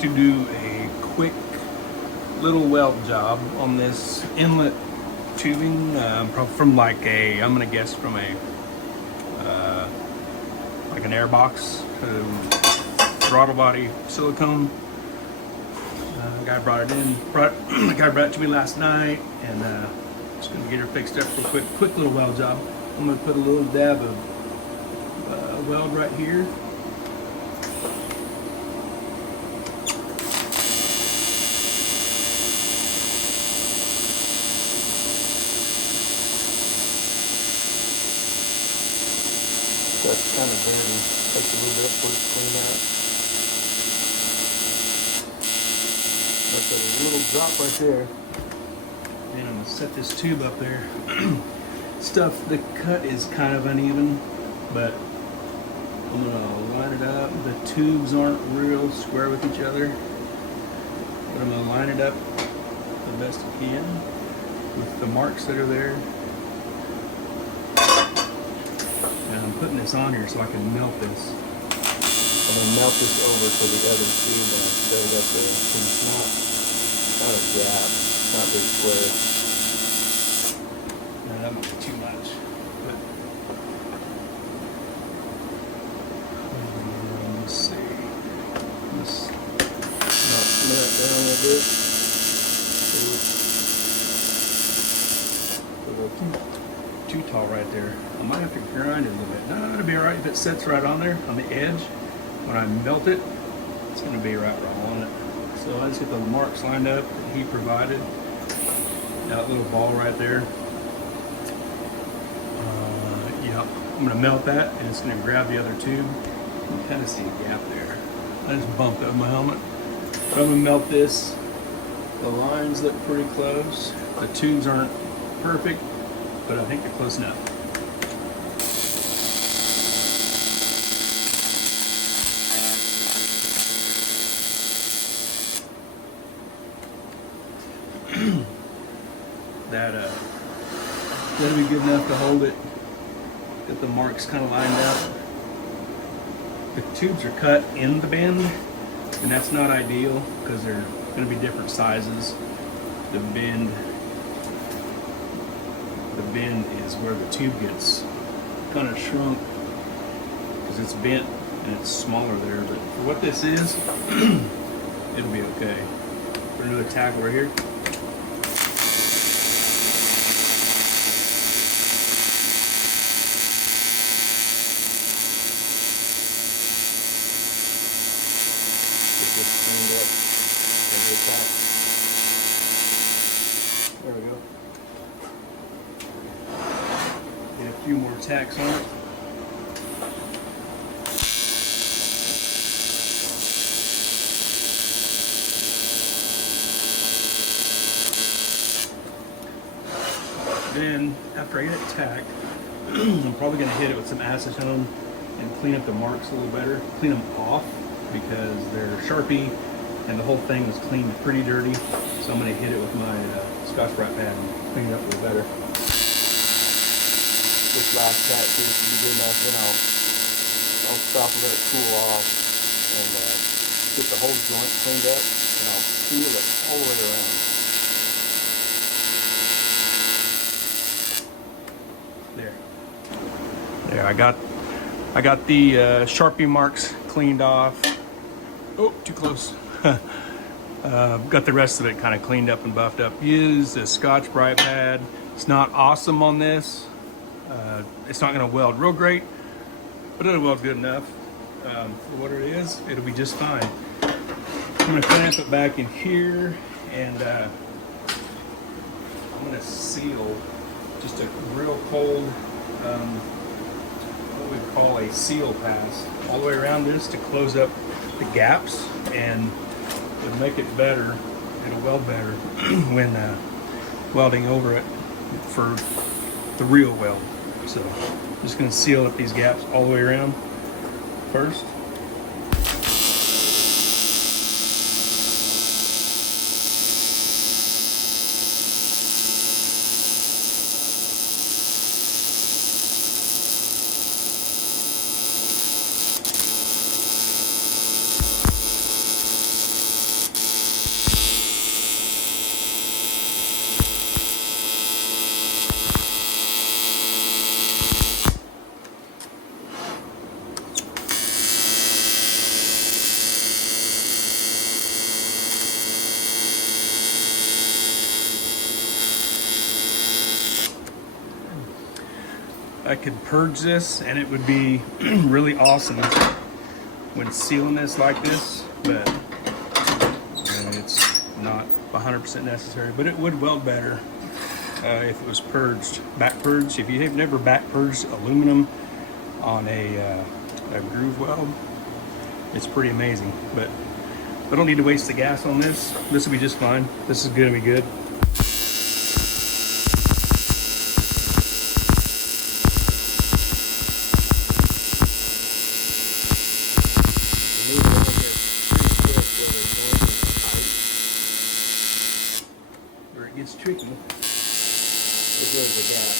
to do a quick little weld job on this inlet tubing from like a, I'm gonna guess from a like an airbox to throttle body silicone. The guy brought it in. The guy brought it to me last night, and just gonna get her fixed up real quick little weld job. I'm gonna put a little dab of weld right here. That's kind of dirty. Takes a little bit for it to clean out. That's a little drop right there. And I'm gonna set this tube up there. Stuff, the cut is kind of uneven, but I'm gonna line it up. The tubes aren't real square with each other, but I'm gonna line it up the best I can with the marks that are there. And I'm putting this on here so I can melt this. I'm gonna melt this over to the other tube and set it up there. So it's not a gap, not very square. No, that might be too much. But let's see. Let's melt that down a little bit. Too tall right there. I might have to grind it a little bit. No, it'll be all right if it sits right on there on the edge. When I melt it, it's going to be right on it. So I just get the marks lined up that he provided. That little ball right there. Yeah, I'm going to melt that, and it's going to grab the other tube. You can kind of see a gap there. I just bumped up my helmet. But I'm going to melt this. The lines look pretty close. The tubes aren't perfect, but I think they're close enough. That'll be good enough to hold it. Get the marks kind of lined up. The tubes are cut in the bend, and that's not ideal because they're going to be different sizes. The bend is where the tube gets kind of shrunk because it's bent and it's smaller there. But for what this is, it'll be okay. Put another tack over here. Get this cleaned up. There we go. Get a few more tacks on it. Then, after I get it tacked, I'm probably going to hit it with some acetone and clean up the marks a little better. Clean them off because they're Sharpie and the whole thing was cleaned pretty dirty. So I'm going to hit it with my Scotch-Brite pad and clean it up a little better. This last tack here should be good enough. Then I'll stop and let it cool off and get the whole joint cleaned up, and I'll seal it all the way around. There, I got the Sharpie marks cleaned off. Oh, too close. Got the rest of it kind of cleaned up and buffed up. Use a Scotch-Brite pad. It's not awesome on this. It's not going to weld real great, but it'll weld good enough. For what it is, it'll be just fine. I'm going to clamp it back in here, and I'm going to seal just a real cold, what we call a seal pass, all the way around this to close up the gaps, and it'll make it better. It'll weld better when welding over it for the real weld. So I'm just going to seal up these gaps all the way around first. I could purge this and it would be really awesome when sealing this like this, but it's not 100% necessary, but it would weld better if it was purged, back purged. If you have never back purged aluminum on a groove weld, it's pretty amazing. But I don't need to waste the gas on this. This will be just fine. This is gonna be good. Where it gets tricky, it goes the gap,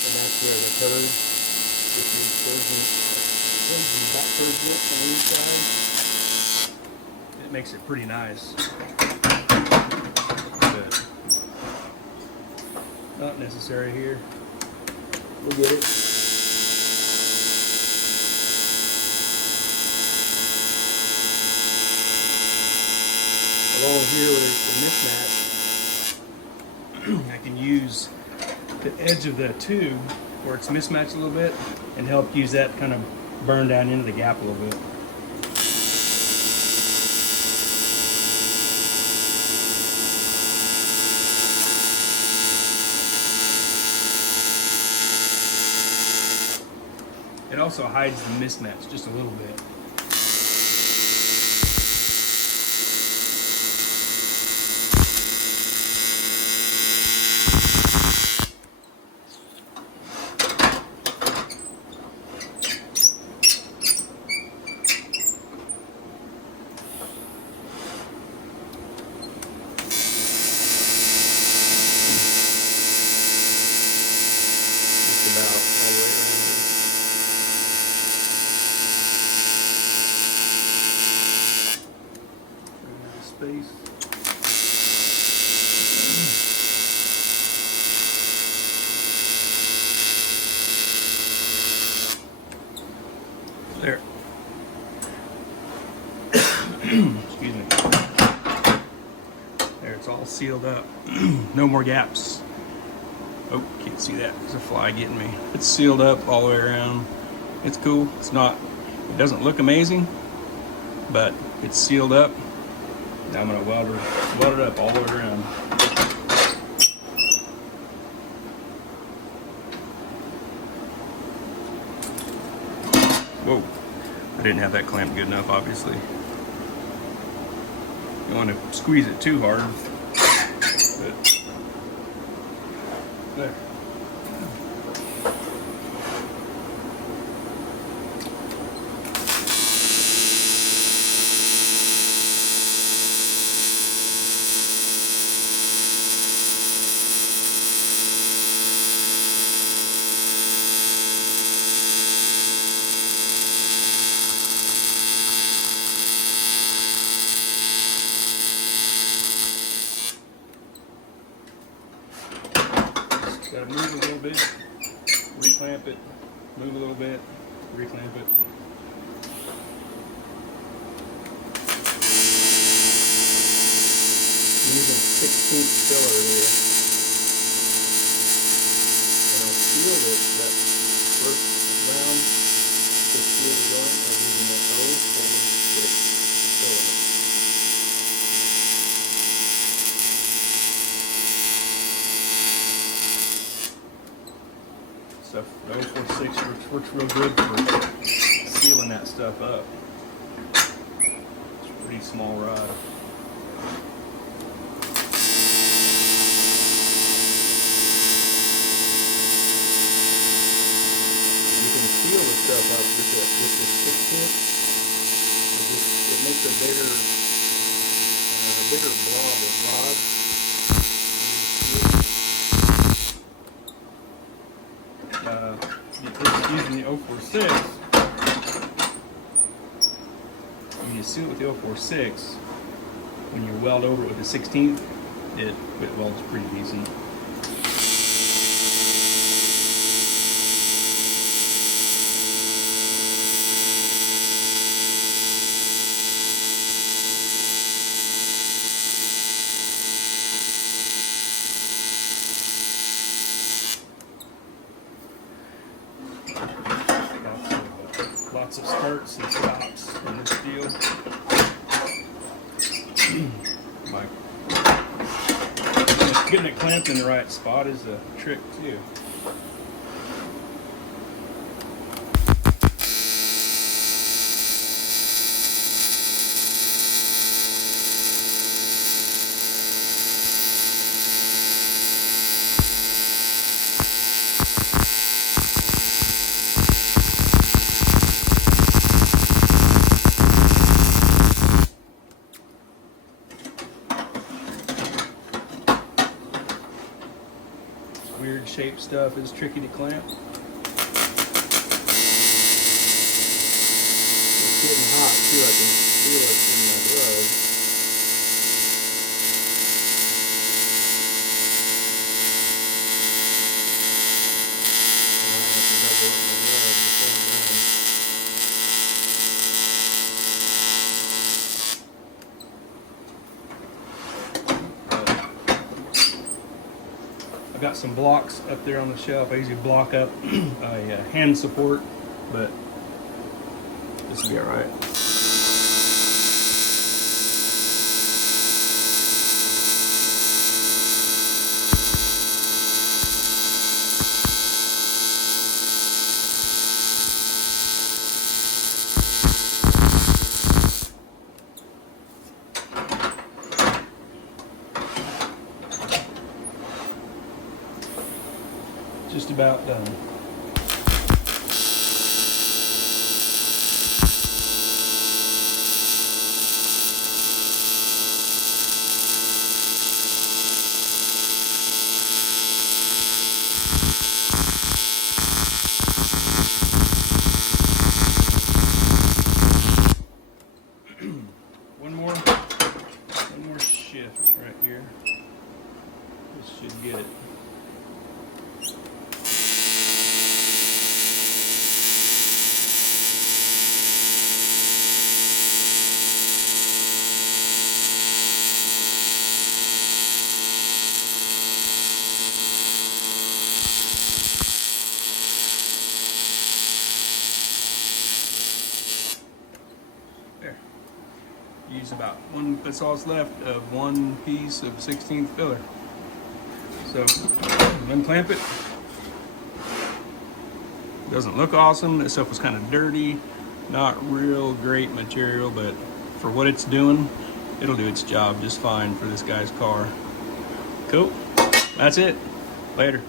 and that's where the purge, if you're purging back purging it on the inside, it makes it pretty nice. But not necessary here. We'll get it. Along here where there's a mismatch, I can use the edge of the tube where it's mismatched a little bit and help use that to kind of burn down into the gap a little bit. It also hides the mismatch just a little bit. Space. There. Excuse me. There, it's all sealed up. No more gaps. Oh, can't see that. There's a fly getting me. It's sealed up all the way around. It's cool. It's not, it doesn't look amazing, but it's sealed up. Now I'm going to weld it up all the way around. Whoa, I didn't have that clamp good enough, obviously. You don't want to squeeze it too hard. But there. Gotta move a little bit, reclamp it, move a little bit, reclamp it. I'm using 16th filler here. And I sealed it, that first round to seal the joint, I'm using the 046 filler. Stuff, the 046 works real good for sealing that stuff up. It's a pretty small rod. You can seal the stuff up with the 16th. It makes a bigger blob of rod. Using the 046, when you seal it with the 046, when you weld over it with the 16th, it welds pretty decent. Lots of starts and stops in this deal. Like, getting it clamped in the right spot is a trick too. Weird shaped stuff is tricky to clamp. It's getting hot too. I can feel it in my glove. I might have to double up my glove at the same I've got some blocks up there on the shelf. I usually block up a hand support, but this will be all right. Just about done. One more shift right here. This should get it. There. Use about that's all that's left of one piece of 16th filler. So unclamp it. Doesn't look awesome. This stuff was kind of dirty, not real great material, but for what it's doing, it'll do its job just fine for this guy's car. Cool. That's it. Later.